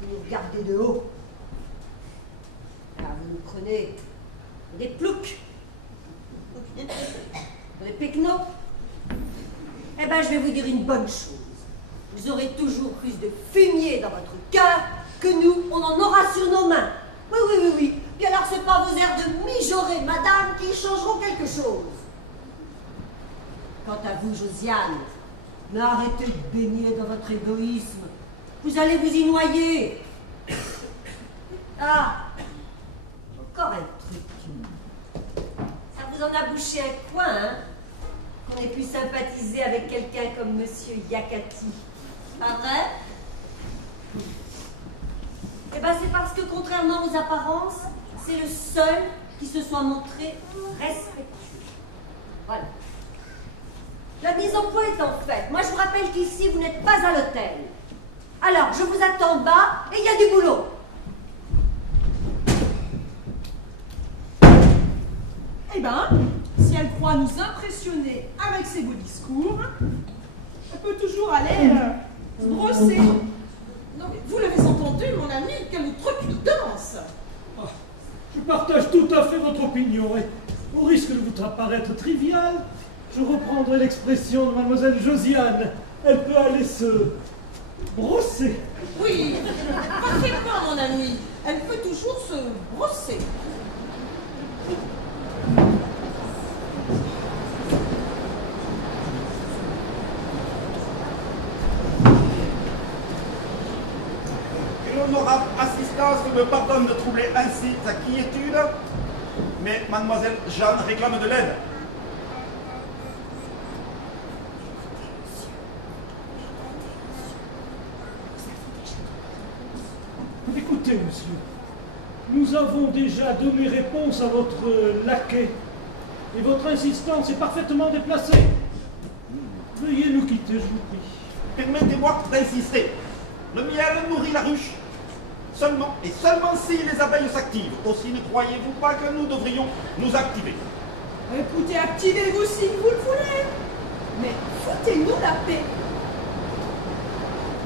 vous nous regardez de haut. Alors vous nous prenez des ploucs, des pecnos. Eh ben, je vais vous dire une bonne chose. Vous aurez toujours plus de fumier dans votre cœur que nous, on en aura sur nos mains. Oui, oui, oui, oui. Puis alors, c'est pas vos airs de mijorer, madame, qui changeront quelque chose. Quant à vous, Josiane, mais arrêtez de baigner dans votre égoïsme. Vous allez vous y noyer. Ah, encore un truc. Ça vous en a bouché un coin, hein, qu'on ait pu sympathiser avec quelqu'un comme Monsieur Yakati. Pas vrai? Eh bien, c'est parce que, contrairement aux apparences, c'est le seul qui se soit montré respectueux. Voilà. La mise en point est en fait. Moi, je vous rappelle qu'ici, vous n'êtes pas à l'hôtel. Alors, je vous attends bas et il y a du boulot. Eh ben, si elle croit nous impressionner avec ses beaux discours, elle peut toujours aller se brosser. Non mais vous l'avez entendu, mon ami, quelle outrecuidance! Je partage tout à fait votre opinion et, au risque de vous paraître trivial, je reprendrai l'expression de mademoiselle Josiane. Elle peut aller se brosser. Oui, parfaitement, mon ami. Elle peut toujours se brosser. L'honorable assistance me pardonne de troubler ainsi sa quiétude, mais mademoiselle Jeanne réclame de l'aide. Écoutez, monsieur, nous avons déjà donné réponse à votre laquais, et votre insistance est parfaitement déplacée. Veuillez nous quitter, je vous prie. Permettez-moi d'insister. Le miel nourrit la ruche. Seulement, et seulement si les abeilles s'activent. Aussi ne croyez-vous pas que nous devrions nous activer? Écoutez, activez-vous si vous le voulez. Mais foutez-nous la paix.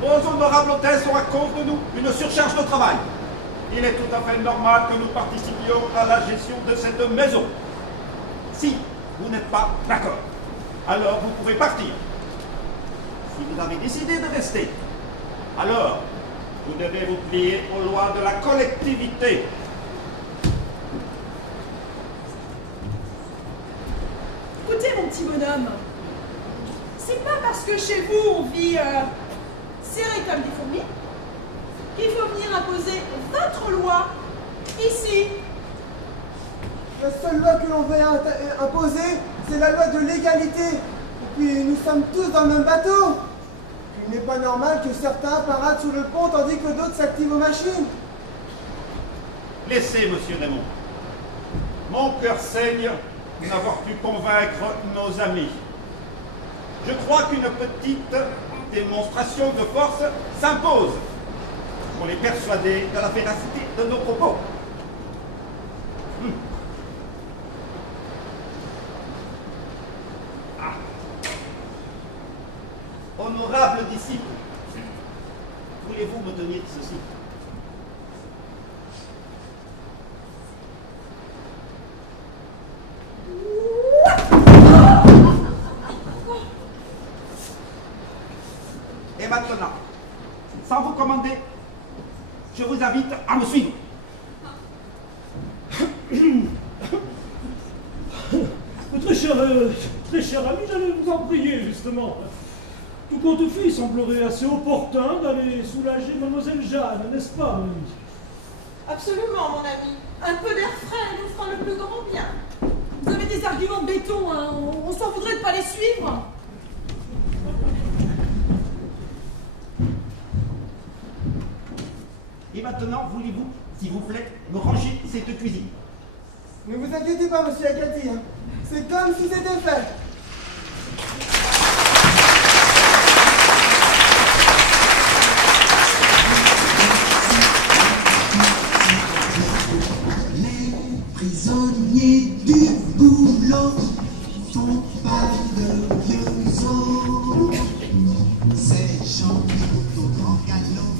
Vos honorables hôtels sont à cause de nous une surcharge de travail. Il est tout à fait normal que nous participions à la gestion de cette maison. Si vous n'êtes pas d'accord, alors vous pouvez partir. Si vous avez décidé de rester, alors vous devez vous plier aux lois de la collectivité. Écoutez, mon petit bonhomme, c'est pas parce que chez vous on vit serré comme des fourmis qu'il faut venir imposer votre loi ici. La seule loi que l'on veut imposer, c'est la loi de l'égalité. Et puis nous sommes tous dans le même bateau. Il n'est pas normal que certains paradent sous le pont tandis que d'autres s'activent aux machines. Laissez, monsieur Raymond. Mon cœur saigne d'avoir pu convaincre nos amis. Je crois qu'une petite démonstration de force s'impose pour les persuader de la véracité de nos propos. Honorable disciple, voulez-vous me donner ceci? Et maintenant, sans vous commander, je vous invite à me suivre. Très cher ami, j'allais vous en prier, justement. Tout compte fait, il semblerait assez opportun d'aller soulager mademoiselle Jeanne, n'est-ce pas, mon ami? Absolument, mon ami. Un peu d'air frais nous fera le plus grand bien. Vous avez des arguments de béton, hein. On s'en voudrait de pas les suivre. Et maintenant, voulez-vous, s'il vous plaît, me ranger cette cuisine? Ne vous inquiétez pas, monsieur Akati. Hein. C'est comme si c'était fait. Prisonniers du boulot font pas de vieux os. Ces gens au grand galop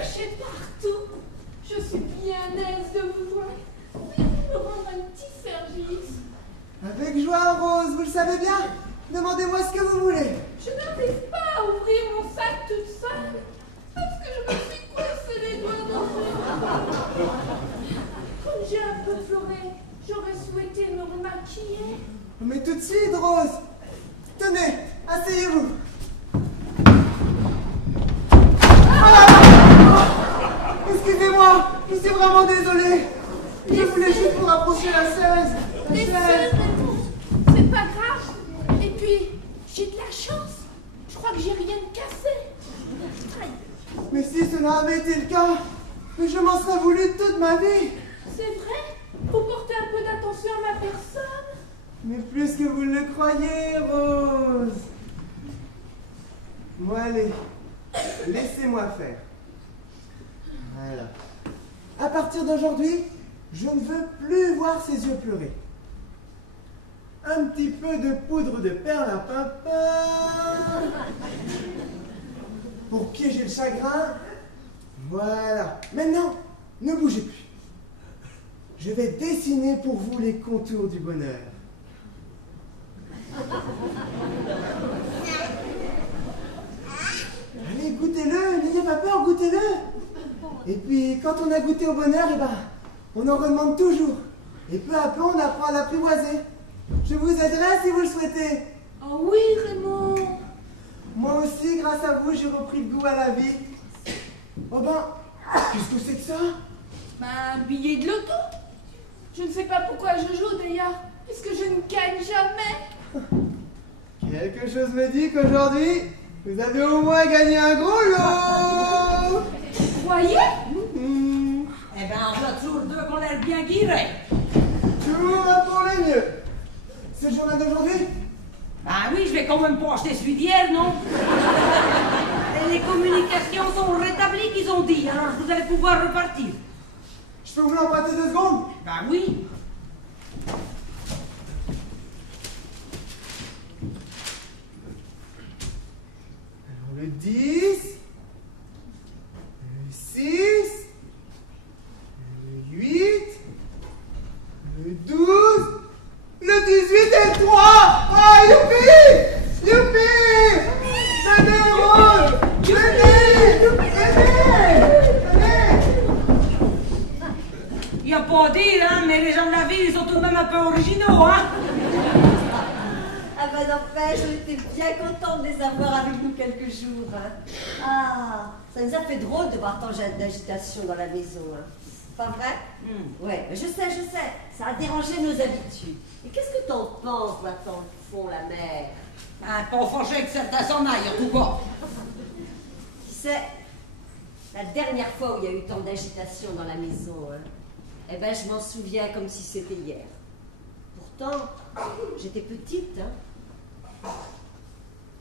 cherché partout. Je suis bien aise de vous voir. Pouvez-vous me rendre un petit service? Avec joie, Rose, vous le savez bien. Demandez-moi ce que vous voulez. Je n'arrive pas à ouvrir mon sac toute seule. Parce que je me suis coincé les doigts dans le... Comme j'ai un peu pleuré, j'aurais souhaité me remaquiller. Mais tout de suite, Rose. Tenez, asseyez-vous. Excusez-moi, je suis vraiment désolé. Je voulais juste vous rapprocher la chaise. Les seuls, c'est pas grave. Et puis, j'ai de la chance. Je crois que j'ai rien cassé. Mais si cela avait été le cas, je m'en serais voulu toute ma vie. C'est vrai? Vous portez un peu d'attention à ma personne? Mais plus que vous le croyez, Rose. Bon, allez, laissez-moi faire. Voilà. À partir d'aujourd'hui, je ne veux plus voir ses yeux pleurer. Un petit peu de poudre de perlimpinpin pour piéger le chagrin. Voilà. Maintenant, ne bougez plus. Je vais dessiner pour vous les contours du bonheur. Allez, goûtez-le, n'ayez pas peur, goûtez-le. Et puis, quand on a goûté au bonheur, eh ben, on en redemande toujours. Et peu à peu, on apprend à l'apprivoiser. Je vous aiderai si vous le souhaitez. Oh oui, Raymond. Moi aussi, grâce à vous, j'ai repris le goût à la vie. Oh ben, qu'est-ce que c'est que ça? Un billet de loto. Je ne sais pas pourquoi je joue d'ailleurs, puisque je ne gagne jamais. Quelque chose me dit qu'aujourd'hui, vous avez au moins gagné un gros lot. Vous croyez? Eh ben, on a toujours deux qu'on l'air bien guirés. Tout va pour le mieux. C'est le journal d'aujourd'hui? Ben oui, je vais quand même pas acheter celui d'hier, non? Et les communications sont rétablies qu'ils ont dit, alors vous allez pouvoir repartir. Je peux vous l'emprunter 2 secondes? Ben oui. Alors le 10, le 6, le 8, le 12, le 18 et le 3. Ah, youpi! Youpi! Venez, Rose! Venez! Venez! Il n'y a pas à dire, hein, mais les gens de la ville, ils sont tout de même un peu originaux, hein? Ah ben n'empêche, on était bien contents de les avoir avec nous quelques jours. Hein. Ah, ça nous a fait drôle de voir tant d'agitation dans la maison. Hein. Pas vrai? Ouais, je sais, ça a dérangé nos habitudes. Et qu'est-ce que t'en penses maintenant, au fond, la mère? Ben, pas fâché que certains s'en aillent, en tout cas. Tu sais, la dernière fois où il y a eu tant d'agitation dans la maison, hein, eh ben je m'en souviens comme si c'était hier. Pourtant, j'étais petite, hein.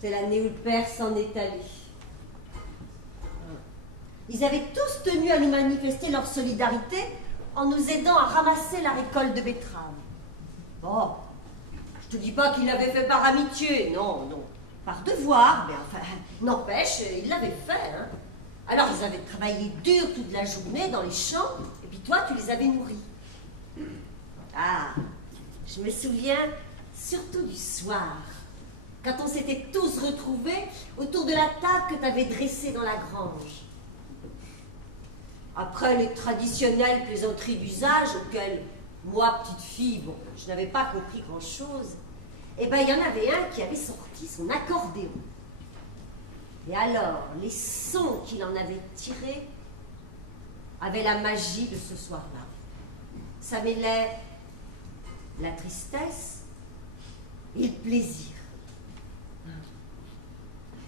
C'est l'année où le père s'en est allé. Ils avaient tous tenu à nous manifester leur solidarité en nous aidant à ramasser la récolte de betteraves. Bon, je te dis pas qu'ils l'avaient fait par amitié, non, par devoir, mais enfin, n'empêche, ils l'avaient fait, hein. Alors, ils avaient travaillé dur toute la journée dans les champs, et puis toi, tu les avais nourris. Ah, je me souviens surtout du soir, quand on s'était tous retrouvés autour de la table que tu avais dressée dans la grange. Après les traditionnelles plaisanteries d'usage auxquelles, moi, petite fille, bon, je n'avais pas compris grand-chose, eh ben, il y en avait un qui avait sorti son accordéon. Et alors, les sons qu'il en avait tirés avaient la magie de ce soir-là. Ça mêlait la tristesse et le plaisir.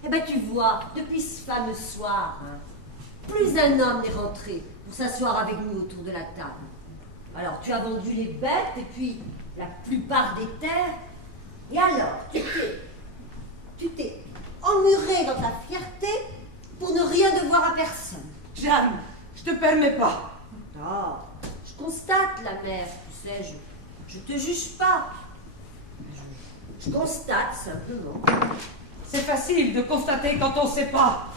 Eh bien, tu vois, depuis ce fameux soir, hein, plus un homme n'est rentré pour s'asseoir avec nous autour de la table. Alors, tu as vendu les bêtes et puis la plupart des terres. Et alors, tu t'es emmuré dans ta fierté pour ne rien devoir à personne. Jeanne, je te permets pas. Ah, je constate, la mère, tu sais, je te juge pas. Je constate simplement. C'est facile de constater quand on sait pas.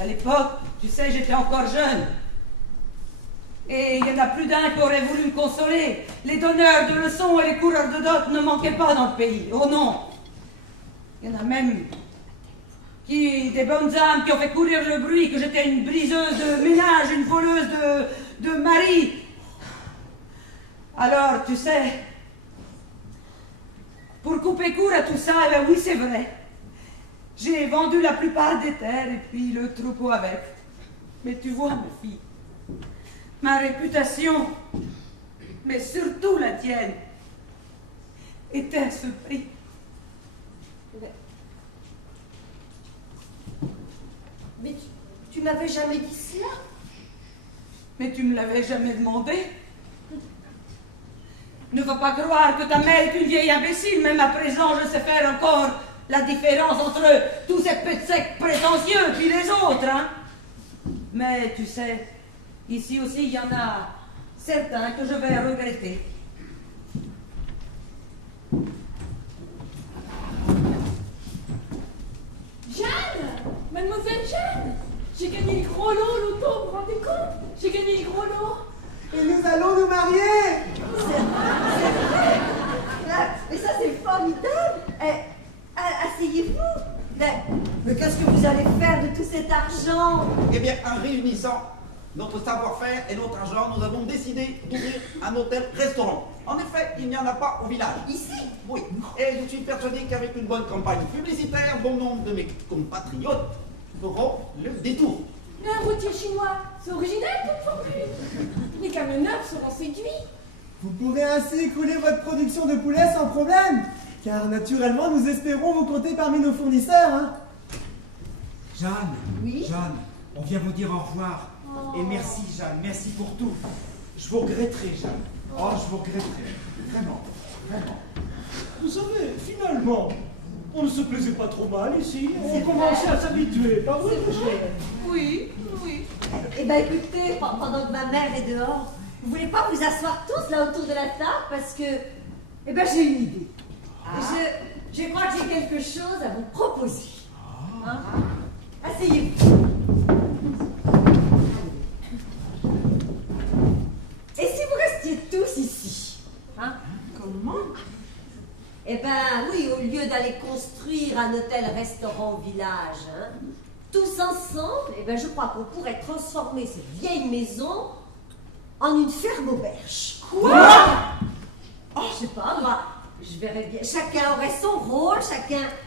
À l'époque, tu sais, j'étais encore jeune. Et il y en a plus d'un qui aurait voulu me consoler. Les donneurs de leçons et les coureurs de dot ne manquaient pas dans le pays. Oh non! Il y en a même des bonnes âmes qui ont fait courir le bruit que j'étais une briseuse de ménage, une voleuse de mari. Alors, tu sais, pour couper court à tout ça, eh bien oui, c'est vrai. J'ai vendu la plupart des terres et puis le troupeau avec. Mais tu vois, ma fille, ma réputation, mais surtout la tienne, était à ce prix. Mais tu m'avais jamais dit cela. Mais tu me l'avais jamais demandé. Ne faut pas croire que ta mère est une vieille imbécile. Même à présent, je sais faire encore la différence entre tous ces petits secs prétentieux puis les autres, hein. Mais tu sais, ici aussi, il y en a certains que je vais regretter. Jeanne! Mademoiselle Jeanne! J'ai gagné le gros lot au loto, vous vous rendez compte? J'ai gagné le gros lot! Et nous allons nous marier. Mais ça, c'est formidable. Asseyez-vous. Mais qu'est-ce que vous allez faire de tout cet argent? Eh bien, en réunissant notre savoir-faire et notre argent, nous avons décidé d'ouvrir un hôtel-restaurant. En effet, il n'y en a pas au village. Ici? Oui. Et je suis persuadé qu'avec une bonne campagne publicitaire, bon nombre de mes compatriotes feront le détour. Un routier chinois, c'est original comme formule. Les camionneurs seront séduits. Vous pourrez ainsi écouler votre production de poulet sans problème. Car naturellement, nous espérons vous compter parmi nos fournisseurs. Hein. Jeanne, Oui? Jeanne, on vient vous dire au revoir. Et merci, Jeanne, merci pour tout. Je vous regretterai, Jeanne. Oh, je vous regretterai. Vraiment, vraiment. Vous savez, finalement, on ne se plaisait pas trop mal ici. On commençait à s'habituer, pas vrai, Michel? Oui, oui. Eh bien, écoutez, pendant que ma mère est dehors, vous voulez pas vous asseoir tous là autour de la table parce que, eh ben, j'ai une idée. Je crois que j'ai quelque chose à vous proposer. Hein? Asseyez-vous. Et si vous restiez tous ici? Hein? Comment? Eh ben oui, au lieu d'aller construire un hôtel-restaurant au village, hein, tous ensemble, eh ben je crois qu'on pourrait transformer cette vieille maison en une ferme auberge. Quoi? Oh, je sais pas, moi, je verrais bien. Chacun aurait son rôle,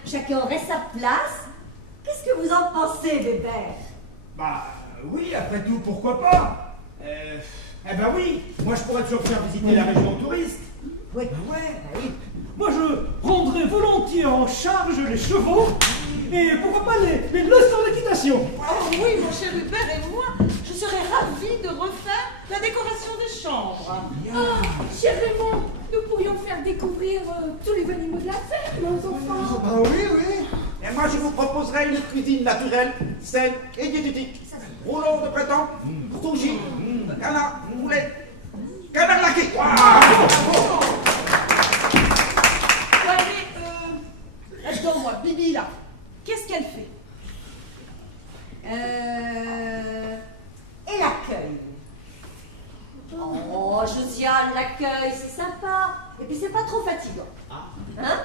chacun aurait sa place. Qu'est-ce que vous en pensez, Bébert? Bah, oui, après tout, pourquoi pas? Eh ben oui, moi je pourrais toujours faire visiter la région aux touristes. Oui. Ben ouais. Oui. Moi, je prendrais volontiers en charge les chevaux et pourquoi pas les leçons d'équitation. Oh oui, mon cher Hubert et moi, je serais ravie de refaire la décoration des chambres. Ah, cher Raymond, nous pourrions faire découvrir tous les animaux de la ferme aux enfants. Ah oui, oui. Et moi, je vous proposerai une cuisine naturelle, saine et diététique. Rouleau de printemps, sushi, canard, poulet, canard laqué. Attends-moi, Bibi là, qu'est-ce qu'elle fait? Et l'accueil. Oh, Josiane, l'accueil, c'est sympa. Et puis c'est pas trop fatigant. Hein?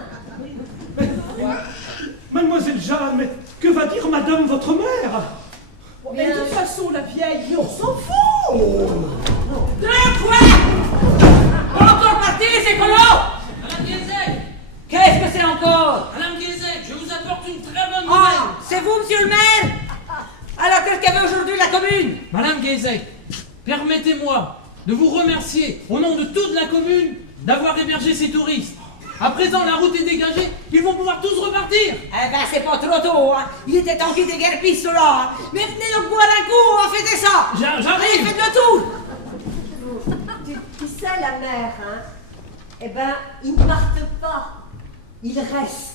Mademoiselle Jeanne, mais que va dire madame votre mère? Mais de toute façon, la vieille, on s'en fout. De quoi? Encore parti, ces colos? Madame Guézec, Qu'est-ce que c'est encore? Madame Guézec, je vous apporte une très bonne Ah, nouvelle. c'est vous, monsieur le maire? Alors, qu'est-ce qu'elle veut aujourd'hui la commune? Madame Guézec, permettez-moi de vous remercier au nom de toute la commune d'avoir hébergé ces touristes. À présent, la route est dégagée, ils vont pouvoir tous repartir. Eh ben, c'est pas trop tôt, hein. Il était temps qu'ils déguerpissent, ceux-là. Hein. Mais venez donc boire un coup, on va fêter ça. Allez, J'arrive. faites le tour. Tu sais, la mère, hein? Eh ben, ils ne partent pas. Ils restent.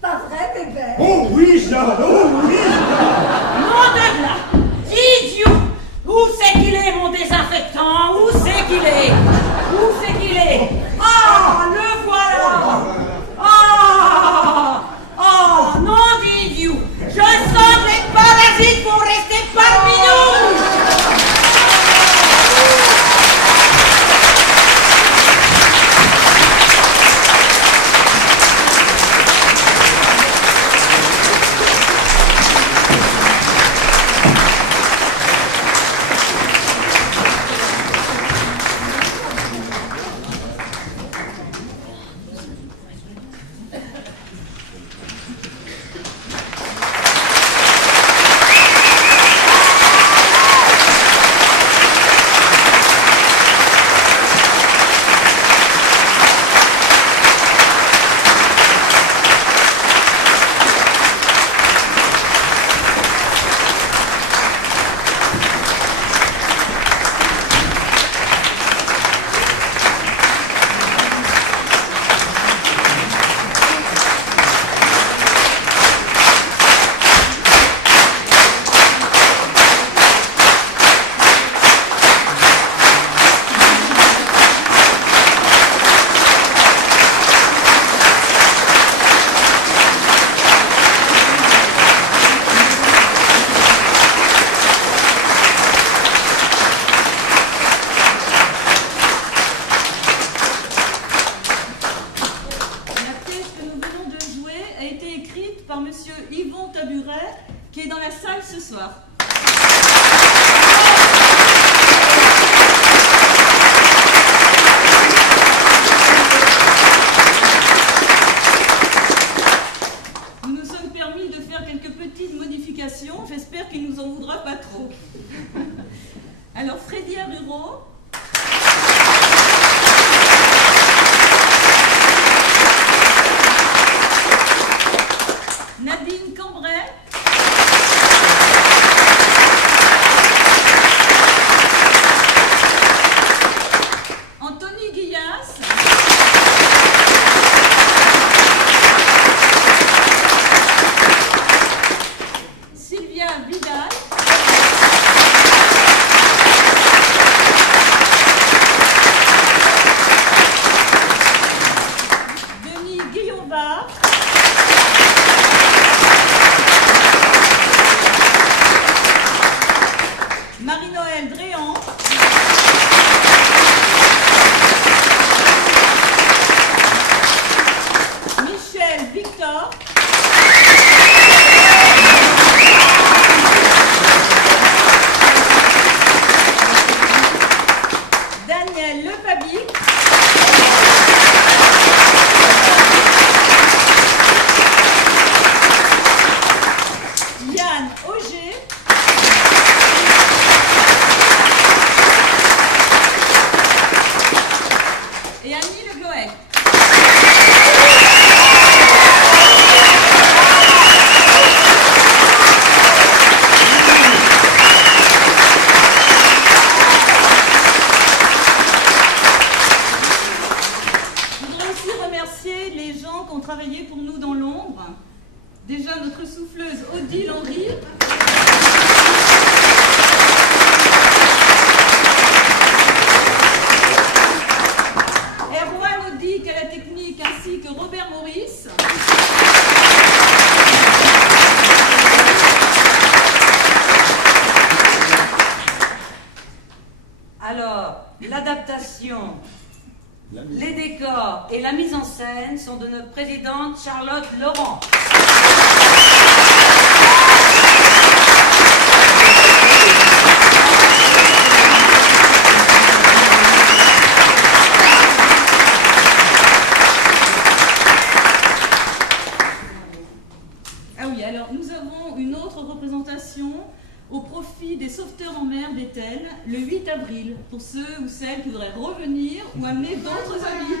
Pas vrai, Bébert? Oh oui, Jeanne, oh oui! Nom de là! Idiot! Où c'est qu'il est, mon désinfectant? Où c'est qu'il est? Où c'est qu'il est? Ah, le voilà! Ah! Oh, nom d'idiot! Je sens que les parasites vont ce soir. Nous nous sommes permis de faire quelques petites modifications. J'espère qu'il nous en voudra pas trop. Alors, Freddy Aruro. Nadine Cambrai. Anthony Guillas. Sylvia Vidal. Denis Guillaume-Var. Marie-Noël Dréan. Michel Victor. Daniel Lepabic. Yann Auger. Et Annie Le Gloët. Je voudrais aussi remercier les gens qui ont travaillé pour nous dans l'ombre. Déjà notre souffleuse Odile Henry. Erwan Audic à la technique ainsi que Robert Maurice. Alors, l'adaptation, les décors et la mise en scène sont de notre présidente Charlotte Laurent. Ah oui, alors nous avons une autre représentation au profit des sauveteurs en mer d'Étel le 8 avril, pour ceux ou celles qui voudraient revenir ou amener d'autres amis.